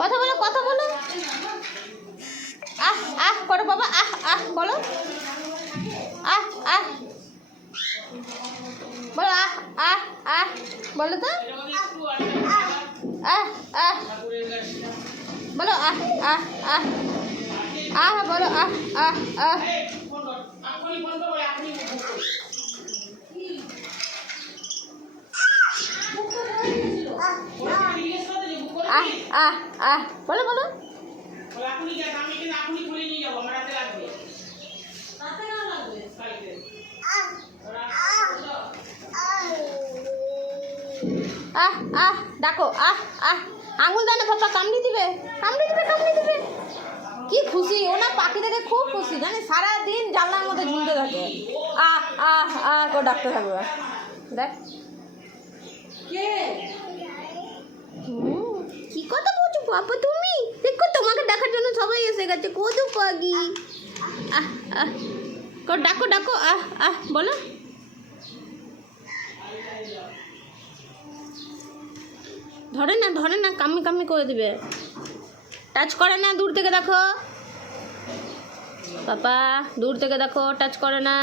কথা বলো, কথা বলো। আহ আহ করো বাবা, আহ আহ বলো, আহ আহ বলো, আহ আহ আহ বলো তো, আহ আহ বলো, আহ আহ আহ আহ বলো, আহ আহ আহ আহ আহ আহ বলো বলো। আহ আহ ডাকো, আহ আহ আঙুল দাও না পাপা, কামড়ে দিবে, কামড়ে দিবে, কামড়ে দিবে। কি খুশি ও না, পাখি দেখে খুব খুশি জানে, সারাদিন জানলার মধ্যে ঝুলতে থাকে, আহ আহ আহ করে ডাকতে থাকবে। দেখ কি কথা বলছো বাবা তুমি, দেখো তোমাকে দেখার জন্য সবাই এসে গেছে, কত পাখি। আহ আহ ডাকো ডাকো, আহ আহ বলো। ধরে না, ধরে না, কামি কামি করে দিবে। টাচ করে না, দূর থেকে দেখো পাপা, দূর থেকে দেখো, টাচ করে না।